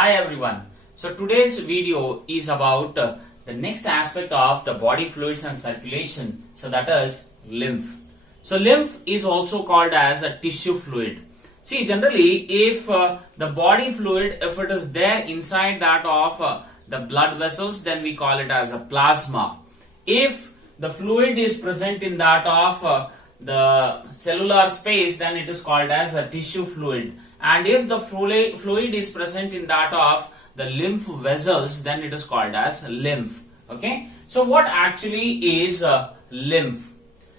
Hi everyone. So today's video is about the next aspect of the body fluids and circulation. So that is lymph. So lymph is also called as a tissue fluid. See, generally if the body fluid, if it is there inside that of the blood vessels, then we call it as a plasma. If the fluid is present in that of the cellular space, then it is called as a tissue fluid. And if the fluid is present in that of the lymph vessels, then it is called as lymph. Okay. So what actually is lymph?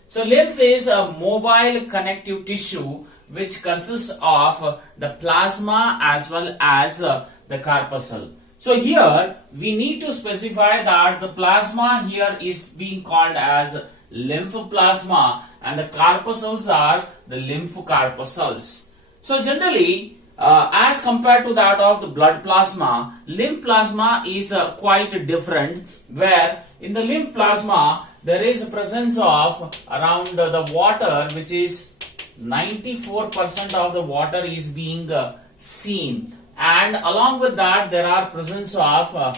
So lymph is a mobile connective tissue which consists of the plasma as well as the corpuscle. So here we need to specify that the plasma here is being called as lymph plasma and the corpuscles are the lymph corpuscles. So generally, as compared to that of the blood plasma, lymph plasma is quite different, where in the lymph plasma there is a presence of around the water, which is 94% of the water is being seen, and along with that there are presence of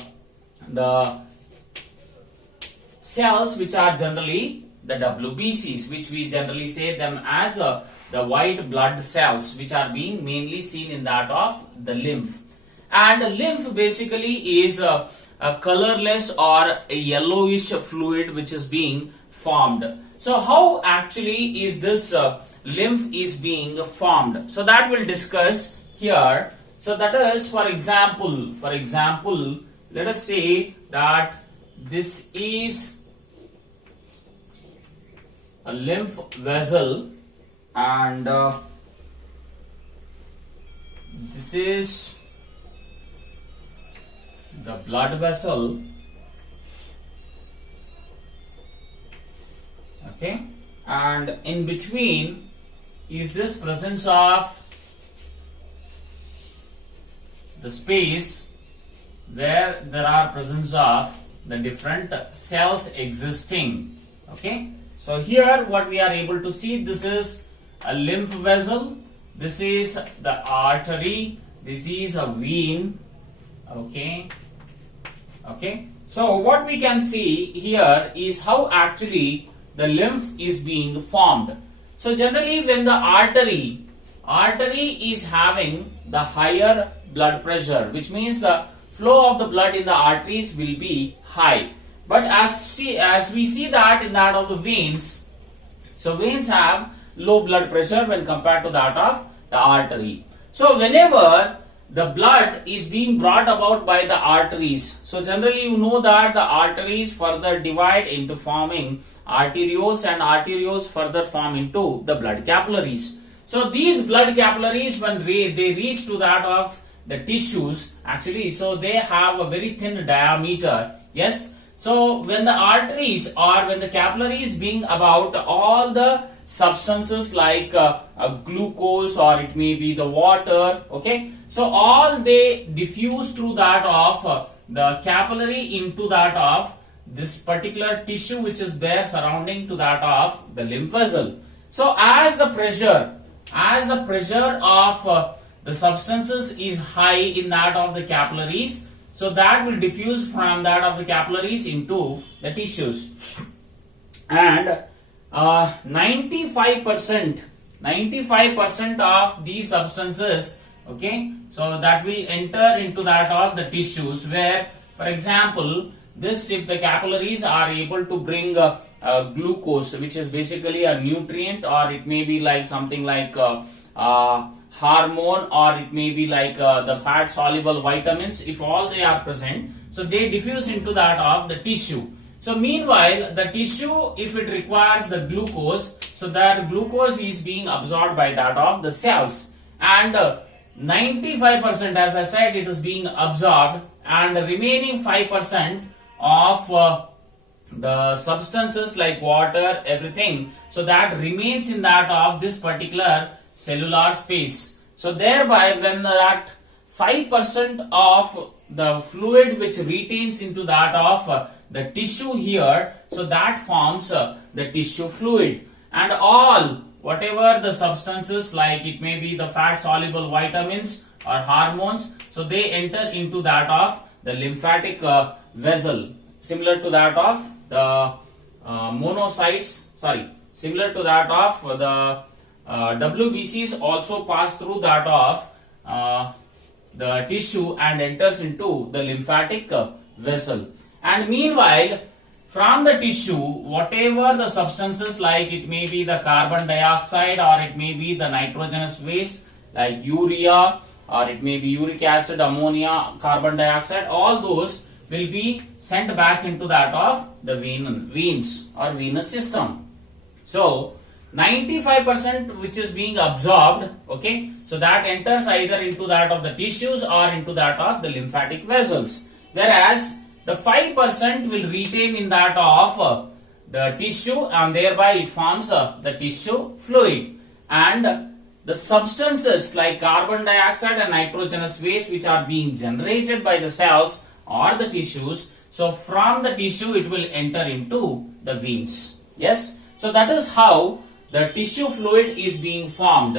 the cells which are generally the WBCs, which we generally say them as the white blood cells, which are being mainly seen in that of the lymph. And lymph basically is a colorless or a yellowish fluid which is being formed. So how actually is this lymph is being formed? So that we'll discuss here. So that is, for example, let us say that this is a lymph vessel and this is the blood vessel. Okay, and in between is this presence of the space where there are presence of the different cells existing. Okay, so here what we are able to see, this is a lymph vessel, this is the artery, this is a vein. Okay, so what we can see here is how actually the lymph is being formed. So generally when the artery is having the higher blood pressure, which means the flow of the blood in the arteries will be high. But as we see that in that of the veins, so veins have low blood pressure when compared to that of the artery. So whenever the blood is being brought about by the arteries, so generally you know that the arteries further divide into forming arterioles and arterioles further form into the blood capillaries. So these blood capillaries, when they reach to that of the tissues, actually, so they have a very thin diameter. Yes. So when the arteries or when the capillaries being about all the substances like glucose or it may be the water, okay, so all they diffuse through that of the capillary into that of this particular tissue which is there surrounding to that of the lymph vessel. So as the pressure of the substances is high in that of the capillaries, so that will diffuse from that of the capillaries into the tissues. And 95% of these substances, okay, so that will enter into that of the tissues, where for example this, if the capillaries are able to bring glucose, which is basically a nutrient, or it may be like something like hormone, or it may be like the fat soluble vitamins, if all they are present, so they diffuse into that of the tissue. So meanwhile the tissue, if it requires the glucose, so that glucose is being absorbed by that of the cells, and 95%, as I said, it is being absorbed, and the remaining 5% of the substances like water, everything, so that remains in that of this particular cellular space. So thereby when that 5% of the fluid which retains into that of the tissue here, so that forms the tissue fluid, and all whatever the substances like it may be the fat soluble vitamins or hormones, so they enter into that of the lymphatic vessel, similar to that of the monocytes, similar to that of the WBCs also pass through that of the tissue and enters into the lymphatic vessel. And meanwhile, from the tissue, whatever the substances, like it may be the carbon dioxide or it may be the nitrogenous waste like urea, or it may be uric acid, ammonia, carbon dioxide, all those will be sent back into that of the veins or venous system. So 95% which is being absorbed, okay, so that enters either into that of the tissues or into that of the lymphatic vessels, whereas the 5% will retain in that of the tissue, and thereby it forms the tissue fluid. And the substances like carbon dioxide and nitrogenous waste which are being generated by the cells or the tissues, so from the tissue it will enter into the veins. Yes, so that is how the tissue fluid is being formed.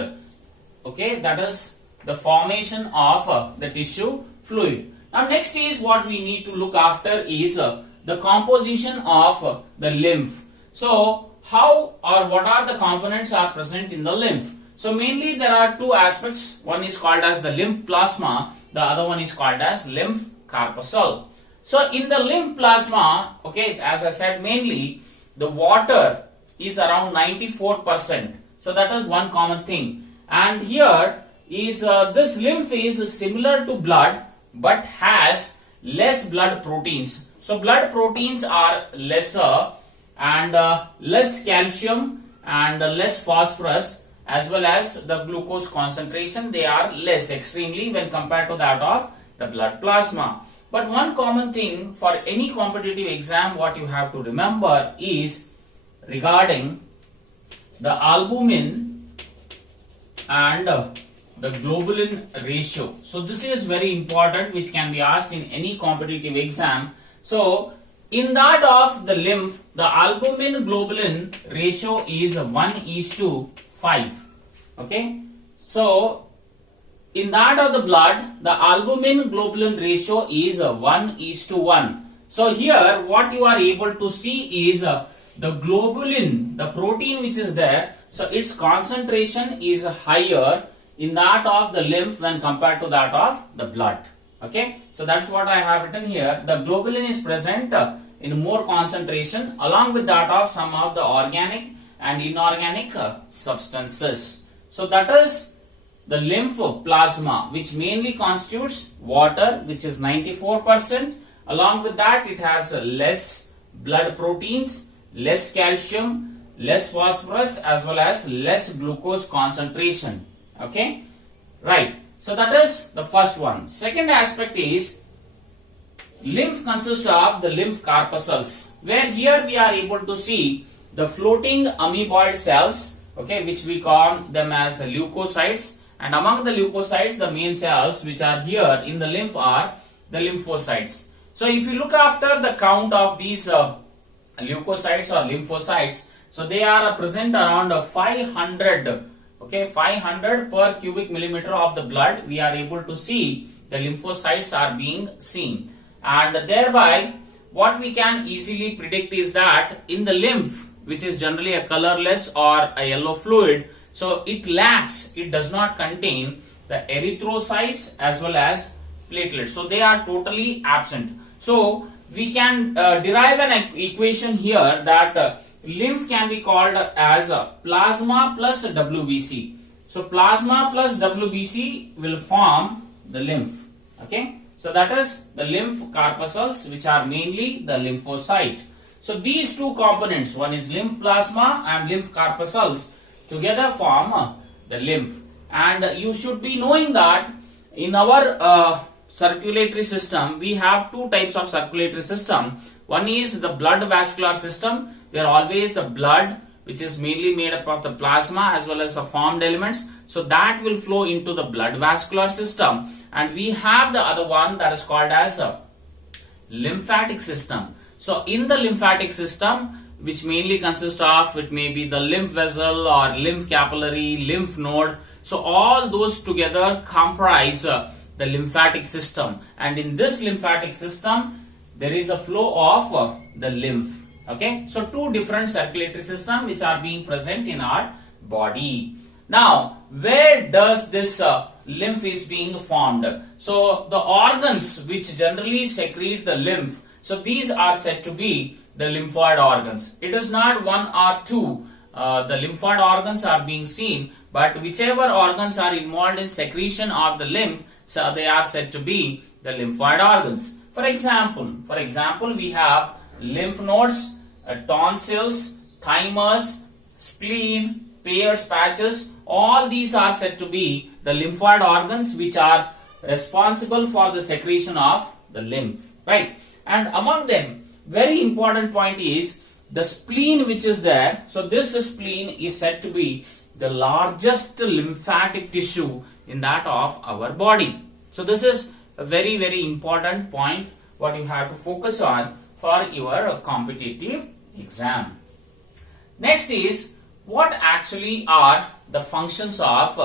Okay, that is the formation of the tissue fluid. Now next is what we need to look after is the composition of the lymph. So how or what are the components are present in the lymph? So mainly there are two aspects. One is called as the lymph plasma, the other one is called as lymph corpuscle. So in the lymph plasma, okay, as I said, mainly the water is around 94%. So that is one common thing. And here is this lymph is similar to blood but has less blood proteins. So blood proteins are lesser, and less calcium and less phosphorus, as well as the glucose concentration, they are less extremely when compared to that of the blood plasma. But one common thing for any competitive exam what you have to remember is regarding the albumin and the globulin ratio. So this is very important, which can be asked in any competitive exam. So in that of the lymph, the albumin globulin ratio is 1:5. Okay, so in that of the blood, the albumin globulin ratio is 1:1. So here what you are able to see is the globulin, the protein which is there, so its concentration is higher in that of the lymph when compared to that of the blood. Okay, so that's what I have written here. The globulin is present in more concentration, along with that of some of the organic and inorganic substances. So that is the lymph plasma, which mainly constitutes water, which is 94%. Along with that, it has less blood proteins, less calcium, less phosphorus, as well as less glucose concentration. Okay, right. So that is the first one. Second aspect is lymph consists of the lymph corpuscles, where here we are able to see the floating amoeboid cells, okay, which we call them as leukocytes, and among the leukocytes, the main cells which are here in the lymph are the lymphocytes. So if you look after the count of these leukocytes or lymphocytes, so they are present around 500. Okay, 500 per cubic millimeter of the blood, we are able to see the lymphocytes are being seen. And thereby, what we can easily predict is that in the lymph, which is generally a colorless or a yellow fluid, so it lacks, it does not contain the erythrocytes as well as platelets. So they are totally absent. So we can derive an equation here that lymph can be called as plasma plus WBC. So plasma plus WBC will form the lymph. Okay, so that is the lymph corpuscles, which are mainly the lymphocyte. So these two components, one is lymph plasma and lymph corpuscles, together form the lymph. And you should be knowing that in our circulatory system, we have two types of circulatory system. One is the blood vascular system, where always the blood, which is mainly made up of the plasma as well as the formed elements, so that will flow into the blood vascular system. And we have the other one that is called as a lymphatic system. So in the lymphatic system, which mainly consists of, it may be the lymph vessel or lymph capillary, lymph node. So all those together comprise the lymphatic system, and in this lymphatic system there is a flow of the lymph. Okay, so two different circulatory systems which are being present in our body. Now, where does this lymph is being formed? So the organs which generally secrete the lymph, so these are said to be the lymphoid organs. It is not one or two. The lymphoid organs are being seen, but whichever organs are involved in secretion of the lymph, so they are said to be the lymphoid organs. For example, we have lymph nodes, tonsils, thymus, spleen, Peyer's patches. All these are said to be the lymphoid organs which are responsible for the secretion of the lymph, right? And among them, very important point is the spleen which is there. So this spleen is said to be the largest lymphatic tissue in that of our body. So this is a very, very important point what you have to focus on for your competitive exam. Next is, what actually are the functions of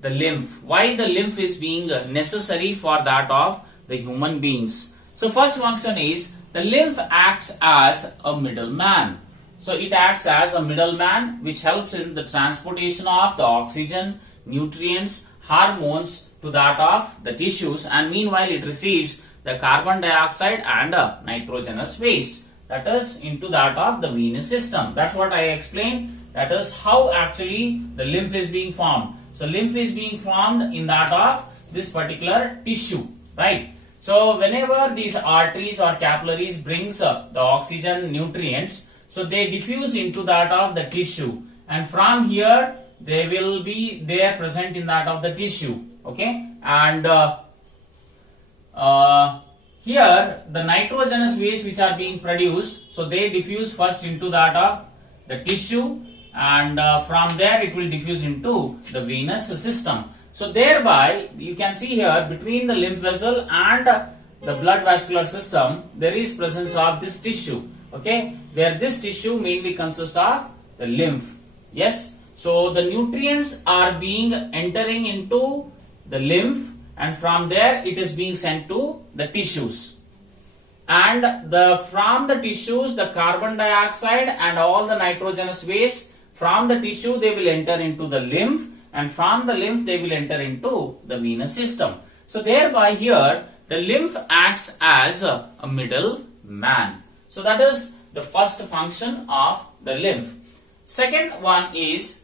the lymph? Why the lymph is being necessary for that of the human beings? So first function is, the lymph acts as a middleman. So it acts as a middleman which helps in the transportation of the oxygen, nutrients, hormones to that of the tissues, and meanwhile it receives the carbon dioxide and nitrogenous waste, that is into that of the venous system. That's what I explained. That is how actually the lymph is being formed. So lymph is being formed in that of this particular tissue, right? So whenever these arteries or capillaries brings the oxygen, nutrients, so they diffuse into that of the tissue, and from here they will be there present in that of the tissue. Okay, and here the nitrogenous waste which are being produced, so they diffuse first into that of the tissue, and from there it will diffuse into the venous system. So thereby you can see here between the lymph vessel and the blood vascular system there is presence of this tissue, okay, where this tissue mainly consists of the lymph. Yes, so the nutrients are being entering into the lymph, and from there it is being sent to the tissues, and from the tissues the carbon dioxide and all the nitrogenous waste from the tissue they will enter into the lymph, and from the lymph they will enter into the venous system. So thereby here the lymph acts as a middle man. So that is the first function of the lymph. Second one is,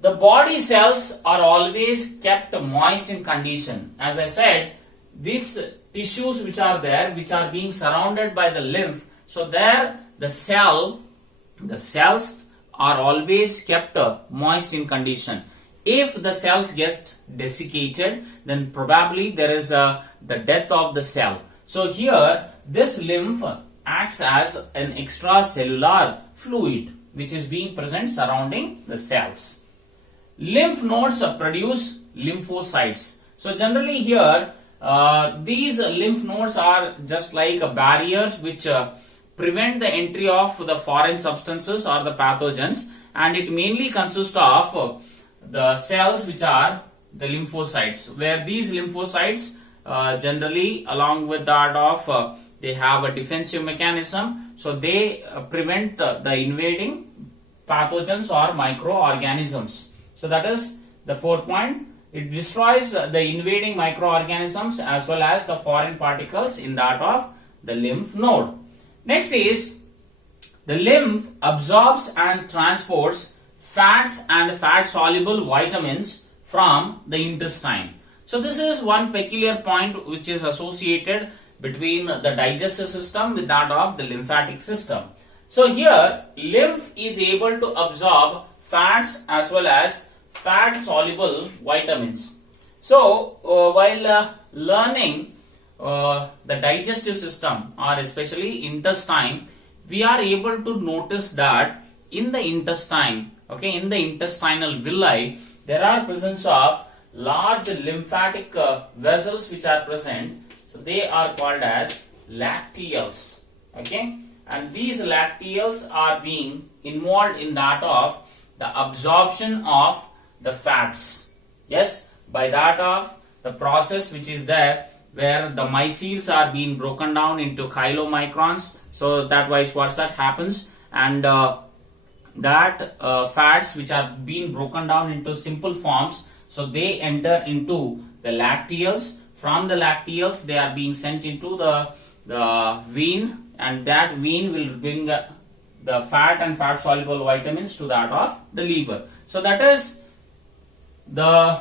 the body cells are always kept moist in condition. As I said, these tissues which are there, which are being surrounded by the lymph, so there the cells are always kept moist in condition. If the cells get desiccated, then probably there is the death of the cell. So here this lymph acts as an extracellular fluid which is being present surrounding the cells. Lymph nodes produce lymphocytes. So generally here these lymph nodes are just like barriers which prevent the entry of the foreign substances or the pathogens, and it mainly consists of the cells which are the lymphocytes, where these lymphocytes generally along with that of they have a defensive mechanism, so they prevent the invading pathogens or microorganisms. So that is the fourth point. It destroys the invading microorganisms as well as the foreign particles in that of the lymph node. Next is, the lymph absorbs and transports fats and fat soluble vitamins from the intestine. So this is one peculiar point which is associated between the digestive system with that of the lymphatic system. So here lymph is able to absorb fats as well as fat soluble vitamins. So while learning the digestive system or especially intestine, we are able to notice that in the intestine, okay, in the intestinal villi, there are presence of large lymphatic vessels which are present. So they are called as lacteals, okay, and these lacteals are being involved in that of the absorption of the fats, Yes, by that of the process which is there, where the micelles are being broken down into chylomicrons, so that vice versa happens, and that fats which are being broken down into simple forms, so they enter into the lacteals. From the lacteals they are being sent into the vein, and that vein will bring the fat and fat soluble vitamins to that of the liver. So that is the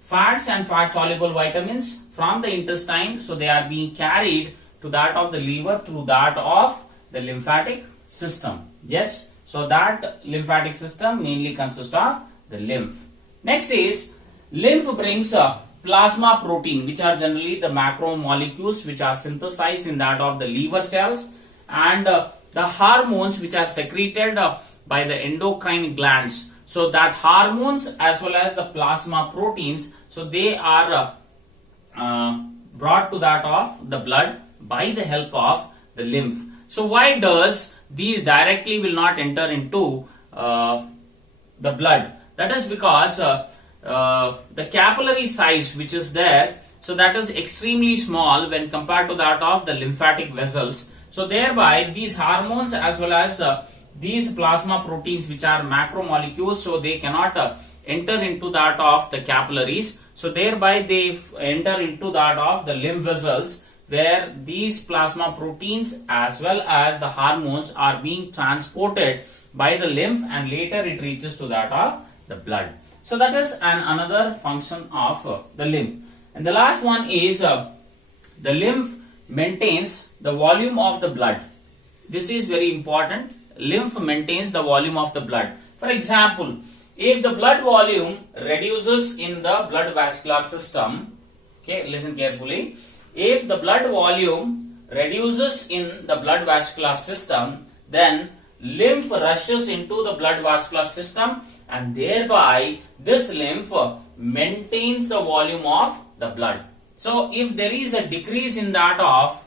fats and fat soluble vitamins from the intestine, so they are being carried to that of the liver through that of the lymphatic system. Yes, so that lymphatic system mainly consists of the lymph. Next is lymph brings a plasma protein, which are generally the macromolecules which are synthesized in that of the liver cells, and the hormones which are secreted by the endocrine glands. So that hormones as well as the plasma proteins, so they are brought to that of the blood by the help of the lymph. So why does these directly will not enter into the blood? That is because the capillary size which is there, so that is extremely small when compared to that of the lymphatic vessels. So thereby these hormones as well as these plasma proteins which are macromolecules, so they cannot enter into that of the capillaries. So thereby they enter into that of the lymph vessels, where these plasma proteins as well as the hormones are being transported by the lymph, and later it reaches to that of the blood. So that is another function of the lymph. And the last one is the lymph maintains the volume of the blood. This is very important. Lymph maintains the volume of the blood. For example, if the blood volume reduces in the blood vascular system, okay, listen carefully. If the blood volume reduces in the blood vascular system, then lymph rushes into the blood vascular system, and thereby this lymph maintains the volume of the blood. So if there is a decrease in that of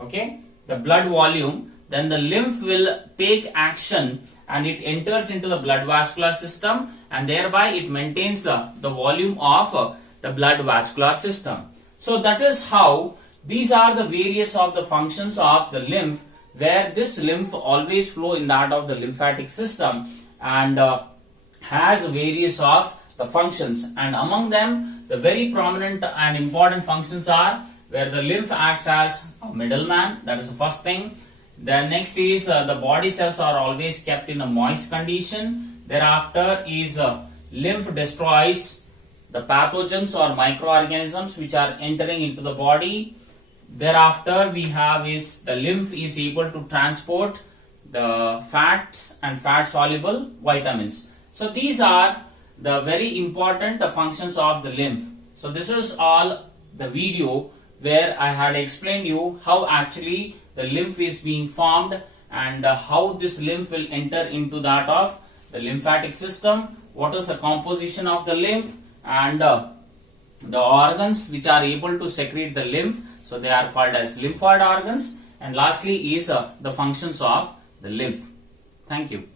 the blood volume, then the lymph will take action and it enters into the blood vascular system, and thereby it maintains the volume of the blood vascular system. So that is how these are the various of the functions of the lymph, where this lymph always flow in that of the lymphatic system and has various of the functions, and among them the very prominent and important functions are where the lymph acts as a middleman. That is the first thing. Then next is the body cells are always kept in a moist condition. Thereafter is lymph destroys the pathogens or microorganisms which are entering into the body. Thereafter we have is the lymph is able to transport the fats and fat soluble vitamins. So these are the very important functions of the lymph. So this is all the video where I had explained you how actually the lymph is being formed, and how this lymph will enter into that of the lymphatic system, what is the composition of the lymph, and the organs which are able to secrete the lymph, so they are called as lymphoid organs, and lastly is the functions of the lymph. Thank you.